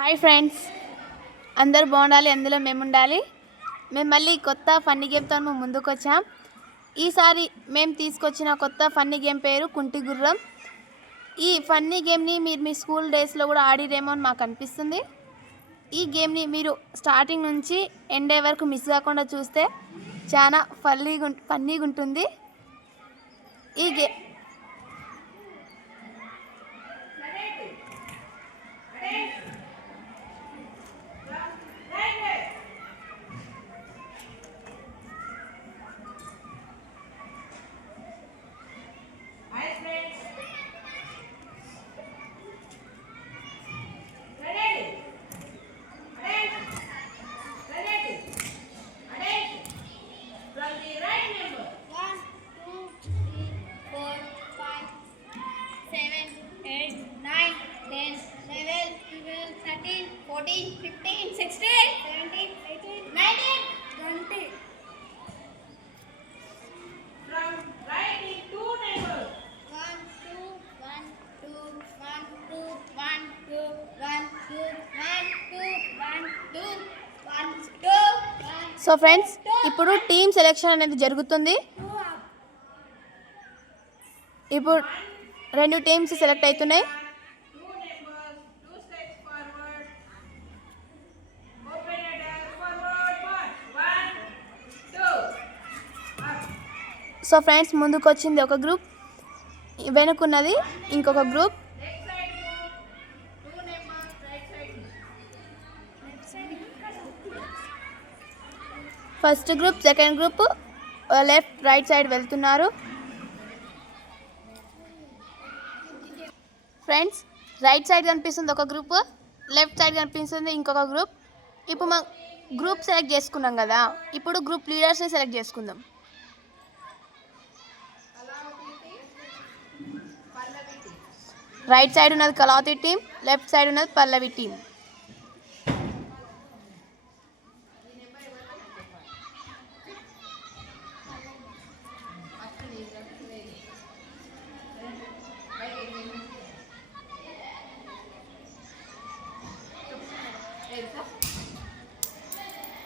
Hi friends, అందరు బాగుండాలి, అందులో మేము ఉండాలి. మేము మళ్ళీ కొత్త ఫన్నీ గేమ్తో ముందుకు వచ్చాం. ఈసారి మేము తీసుకొచ్చిన కొత్త ఫన్నీ గేమ్ పేరు కుంటి గుర్రం. ఈ ఫన్నీ గేమ్ని మీరు మీ స్కూల్ డేస్లో కూడా ఆడిరేమో అని మాకు అనిపిస్తుంది. ఈ గేమ్ని మీరు స్టార్టింగ్ నుంచి ఎండ్ వరకు మిస్ కాకుండా చూస్తే చాలా ఫన్నీగా ఉంటుంది. ఈ గేమ్ సో ఫ్రెండ్స్, ఇప్పుడు టీమ్ సెలెక్షన్ అనేది జరుగుతుంది. ఇప్పుడు 2 టీమ్స్ సెలెక్ట్ అవుతున్నాయి. సో ఫ్రెండ్స్, ముందుకు వచ్చింది ఒక గ్రూప్, వెనుకున్నది ఇంకొక group. First group, second group left right side వెళ్తున్నారు. ఫ్రెండ్స్, రైట్ సైడ్ కనిపిస్తుంది ఒక గ్రూప్, లెఫ్ట్ సైడ్ కనిపిస్తుంది ఇంకొక గ్రూప్. ఇప్పుడు మనం గ్రూప్ సెలెక్ట్ చేసుకున్నాం కదా, ఇప్పుడు గ్రూప్ లీడర్స్ని సెలెక్ట్ చేసుకుందాం. రైట్ సైడ్ ఉన్నది కళావతి టీం, లెఫ్ట్ సైడ్ ఉన్నది పల్లవి టీం.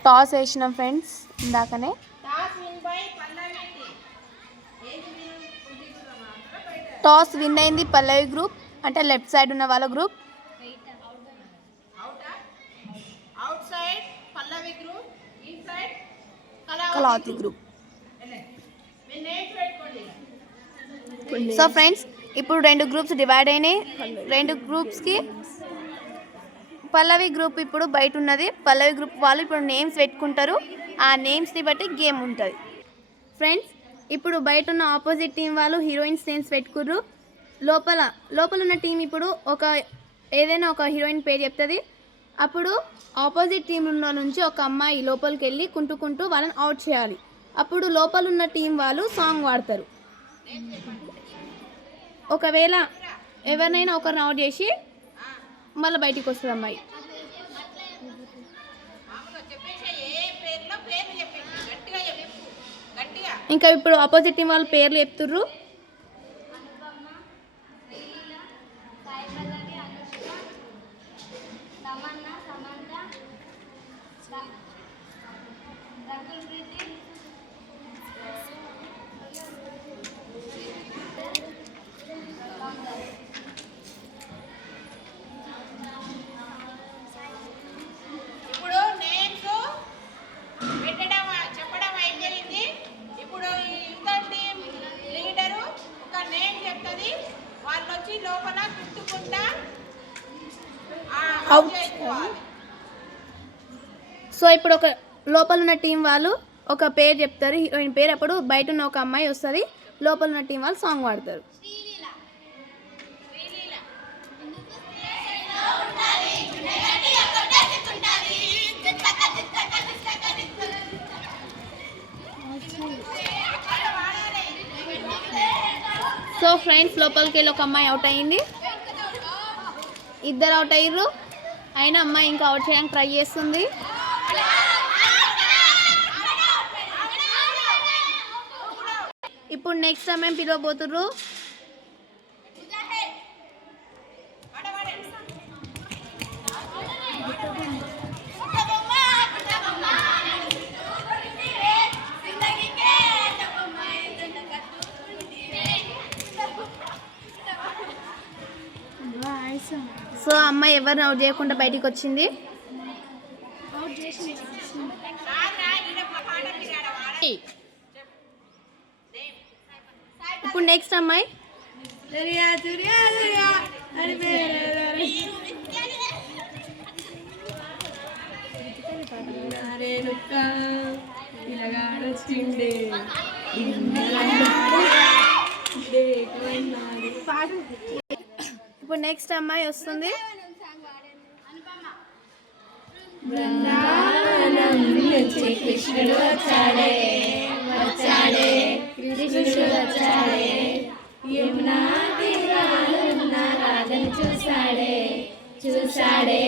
టాస్ వేసినాం ఫ్రెండ్స్ ఇందాకనే. టాస్ విన్ అయింది పల్లవి గ్రూప్, అంటే లెఫ్ట్ సైడ్ ఉన్న వాళ్ళ group. Kalavathi group. So friends, ఇప్పుడు 2 గ్రూప్స్ డివైడ్ అయినాయి. 2 గ్రూప్స్కి పల్లవి గ్రూప్ ఇప్పుడు బయట ఉన్నది. పల్లవి గ్రూప్ వాళ్ళు ఇప్పుడు నేమ్స్ పెట్టుకుంటారు. ఆ నేమ్స్ని బట్టి గేమ్ ఉంటుంది. ఫ్రెండ్స్, ఇప్పుడు బయట ఉన్న ఆపోజిట్ టీం వాళ్ళు హీరోయిన్స్ నేమ్స్ పెట్టుకుర్రు. లోపల ఉన్న టీం ఇప్పుడు ఏదైనా ఒక హీరోయిన్ పేరు చెప్తుంది. అప్పుడు ఆపోజిట్ టీంలో నుంచి ఒక అమ్మాయి లోపలికి వెళ్ళి కుంటుకుంటూ వాళ్ళని అవుట్ చేయాలి. అప్పుడు లోపల ఉన్న టీం వాళ్ళు సాంగ్ పాడతారు. ఒకవేళ ఎవరినైనా ఒకరిని అవుట్ చేసి మళ్ళీ బయటికి వస్తుంది అమ్మాయి. ఇంకా ఇప్పుడు ఆపోజిట్ టీం వాళ్ళ పేర్లు చెప్తుర్రు. సో ఇప్పుడు ఒక లోపల ఉన్న టీం వాళ్ళు ఒక పేరు చెప్తారు, హీరోయిన్ పేరు. అప్పుడు బయట ఉన్న ఒక అమ్మాయి వస్తుంది, లోపల ఉన్న టీం వాళ్ళు సాంగ్ పాడతారు. సో ఫ్రెండ్స్, లోపలికి వెళ్ళి ఒక అమ్మాయి అవుట్ అయ్యింది. ఇద్దరు అవుట్ అయ్యారు. అయినా అమ్మాయి ఇంకా అవుట్ చేయడానికి ట్రై చేస్తుంది. ఇప్పుడు నెక్స్ట్ సమయం పిలవబోతుర్రు. సో అమ్మాయి ఎవరిని అవుట్ చేయకుండా బయటికి వచ్చింది. ఇప్పుడు నెక్స్ట్ అమ్మాయి ఇప్పుడు నెక్స్ట్ అమ్మాయి వస్తుంది. కృష్ణుడు వచ్చాడే వచ్చాడే కృష్ణుడు వచ్చాడే యమునా తీరాన రాధను చూసాడే చూసాడే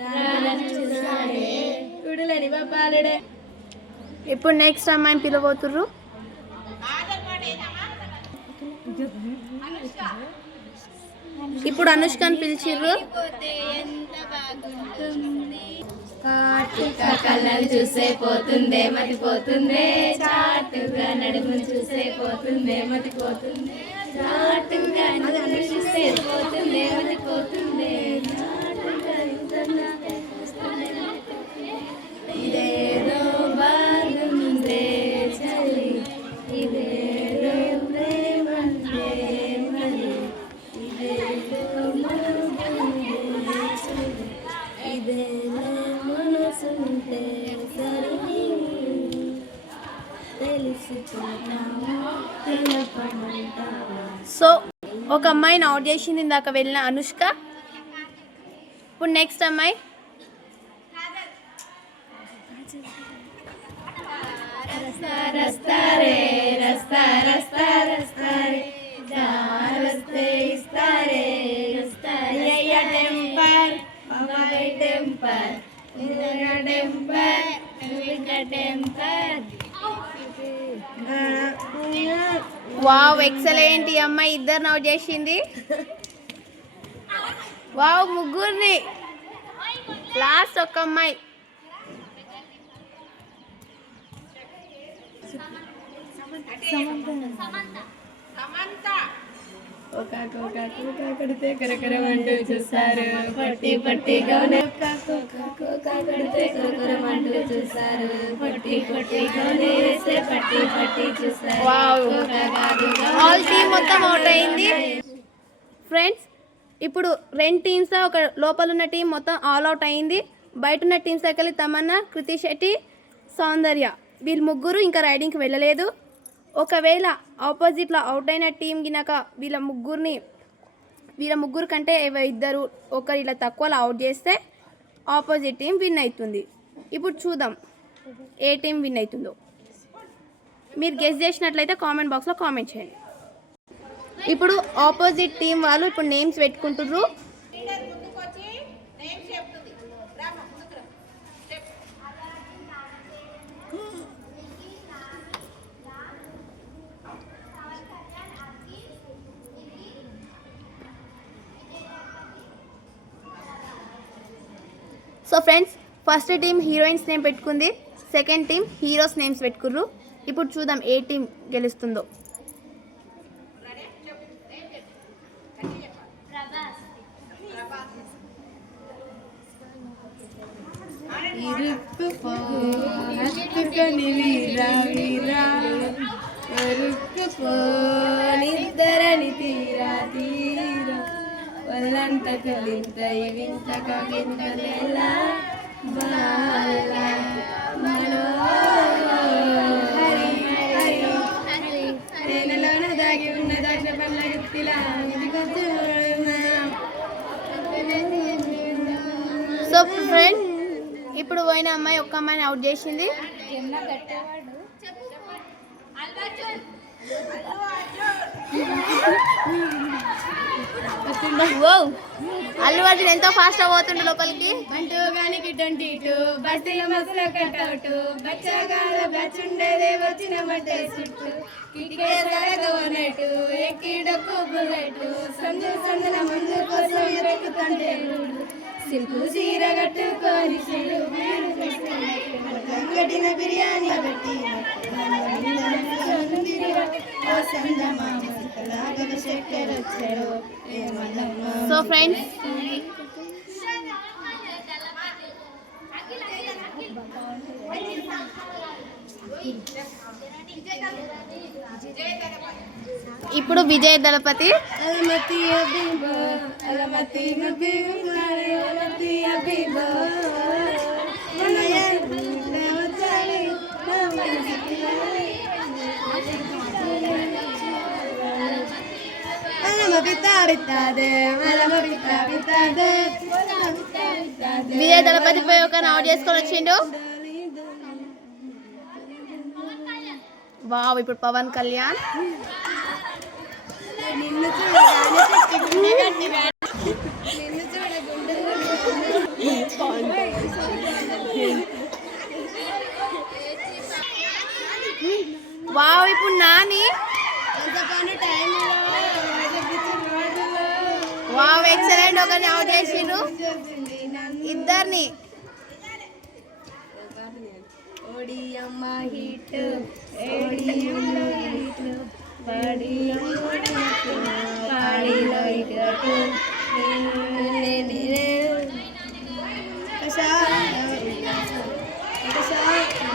రాధను చూసాడే ఉడులని బాబాలడే. ఇప్పుడు నెక్స్ట్ అమ్మాయిని పిలవబోతుర్రు. ఇప్పుడు అనుష్కని పిలిచిర్రు. కళ్ళని చూసే పోతుందే మతిపోతుందే చాటుగా నడుము చూసే పోతుందే మతిపోతుందే చాటుగా నడుము చూసే పోతుందే మతిపోతుందే ఇదేదో బాగుందే చలి ఇదేదో ప్రేమందే మరి ఇదేదో ఇదేదో మనసుంటే సరి సో ఒక అమ్మాయిని అవుట్ చేసింది ఇందాక వెళ్ళిన అనుష్క. ఇప్పుడు నెక్స్ట్ అమ్మాయి వావ్ ఎక్సలెంట్. ఈ అమ్మాయి ఇద్దరిని అవుట్ చేసింది. వావ్ ముగ్గురిని. లాస్ట్ ఒక అమ్మాయి కొడితే కరకరమంటూ చూస్తారు పట్టి పట్టిగా కొడితే కరకరమంటూ చూస్తారు పట్టి పట్టిగా పట్టి పట్టి చూస్తారు. ఆల్ టీమ్ మొత్తం అవుట్ అయింది. ఫ్రెండ్స్ ఇప్పుడు రెండు టీమ్స్ ఒక లోపల ఉన్న టీం మొత్తం ఆల్ అవుట్ అయింది. బయట ఉన్న టీమ్స్ దగ్గర తమన్నా, కృతి శెట్టి, సౌందర్య వీళ్ళు ముగ్గురు ఇంకా రైడింగ్కి వెళ్ళలేదు. ఒకవేళ ఆపోజిట్లో అవుట్ అయిన టీం గినక వీళ్ళ ముగ్గురు కంటే ఇద్దరు ఒకరు ఇలా తక్కువలో అవుట్ చేస్తే ఆపోజిట్ టీం విన్ అవుతుంది. ఇప్పుడు చూద్దాం ఏ టీం విన్ అవుతుందో. మీరు గెస్ చేసినట్లయితే కామెంట్ బాక్స్లో కామెంట్ చేయండి. ఇప్పుడు ఆపోజిట్ టీం వాళ్ళు ఇప్పుడు నేమ్స్ పెట్టుకుంటుర్రు. So friends first team heroines name పెట్టుకుంది, సెకండ్ టీం హీరోస్ నేమ్స్ పెట్టుకుర్రు. ఇప్పుడు చూద్దాం ఏ టీం గెలుస్తుందో. నిద్దరని తీరా తీరా వల్లంట కలింత వింత కవింతల బాల మనోహరిలోన దాగి ఉన్న దాక్ష పళ్ళ గుత్తిలా. సో ఫ్రెండ్స్ ఇప్పుడు పోయిన అమ్మాయి ఒక్క అమ్మాయిని అవుట్ చేసింది. అల్లు అర్జున్ ఎంతో ఫాస్ట్ పోతుండే లోపలికి. అంటూ గానికి 22 బస్సుల మసల కట్అవుట్ బచ్చగాల బచ్చుండేదే వచ్చిన మట్టే సుట్టు కిక్కేసాగవనట్టు ఎక్కిడకు బుల్లెట్ సందు సందుల మందు కోసం ఎరుకుతంటే సిల్కు సీర కట్టుకొని గట్టిన బిర్యానీ సో ఫ్రెండ్స్, ఇప్పుడు విజయ్ దళపతి విజయ్ దళపతి పోయి ఒక నోట్ చేసుకొని వచ్చిండు. వావ్, ఇప్పుడు పవన్ కళ్యాణ్. వావ్, ఇప్పుడు నాని. Wow, excellent. ఒకరిని అవుట్ చేసిండ్రు, ఇద్దరిని. ఓడియమ్మ హిట్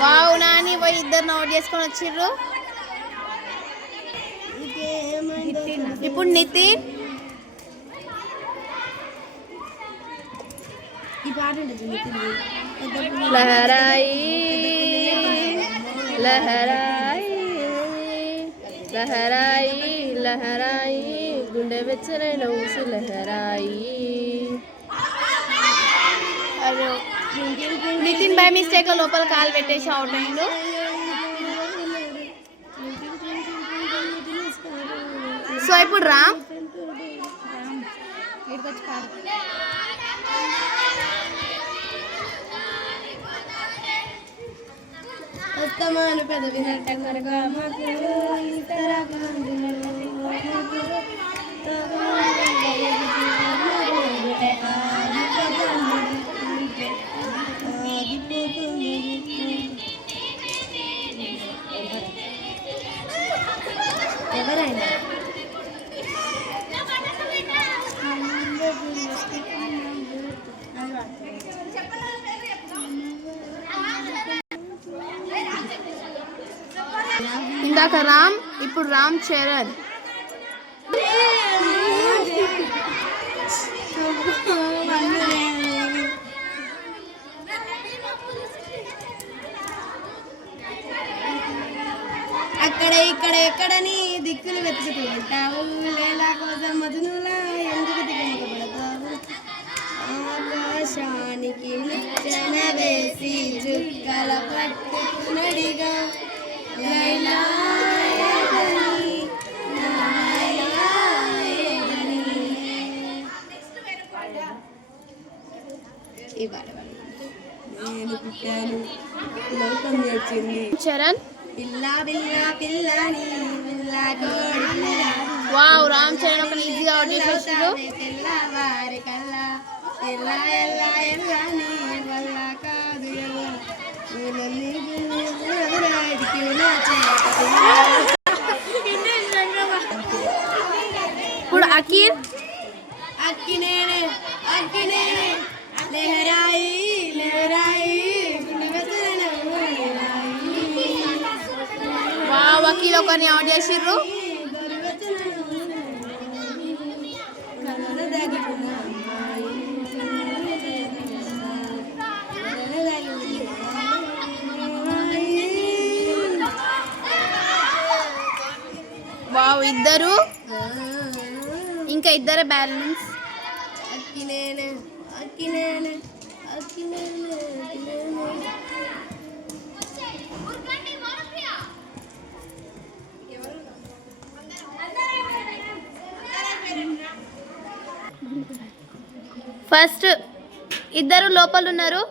వావ్, నాని పోయి ఇద్దరిని అవుట్ చేసుకొని వచ్చిర్రు. ఇప్పుడు నితిన్. లహరాయి లహరాయి లహరాయి లహరాయి గుండె వెచ్చరైన ఊసు లహరాయి. నితిన్ బై మిస్టేక్ లో లోపల కాలు పెట్టేసి అవుట్ అయిండు. సో ఇప్పుడు రామ్. వస్తమాను పెదవి నట్టకరగా ఎవరైనా ఇందాక రామ్, ఇప్పుడు రామ్ చరణ్. అక్కడ ఇక్కడ ఎక్కడని దిక్కులు వెతుకుతూ ఉంటావు, లేలా కోసం మధునులా ఎందుకు దిగమకపడతావు, ఆకాశానికి నిచ్చెన వేసి చుక్కల పట్టుకున్నడిగా లైలా ఏదని, నా లైలా ఏదని. ఇవాళ నేను పుట్టాను, లోకం వచ్చింది. చరణ్. పిల్లా పిల్లా పిల్లని పిల్లా కోడి పిల్ల. వావ్, రామ్ చరణ్ ఒక ఈజీగా అవుట్ చేసేసారు. తెల్లవారి కల్లా ఎల్లా ఎల్లా ఎల్లని వల్ల కాదు ఎల్లా ఇప్పుడు అఖిల్. అక్కినేనే అక్కినేనే లహరాయి లహరాయి. వావ్, అఖిల్ ఒకరిని అవుట్ చేసిర్రు. వావ్, ఇద్దరు. ఇంకా ఇద్దరు బ్యాలెన్స్. అక్కినేనే అక్కినేనే అక్కినేనే అక్కినేనే. ఫస్ట్ ఇద్దరు లోపల ఉన్నారు,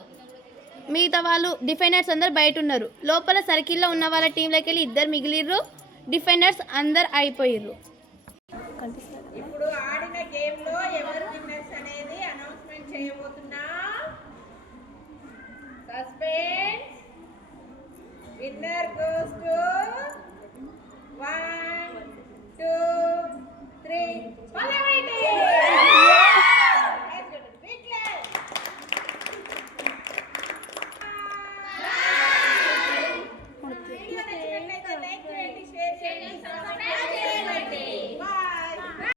మిగతా వాళ్ళు డిఫెండర్స్ అందరు బయట ఉన్నారు. లోపల సర్కిల్లో ఉన్న వాళ్ళ టీంలోకి వెళ్ళి ఇద్దరు మిగిలిర్రు, డిఫెండర్స్ అందరు అయిపోయిర్రు. ఇప్పుడు ఆడిన గేమ్లో ఎవరు విన్నర్స్ అనేది అనౌన్స్మెంట్ చేయబోతున్నా. Winner goes to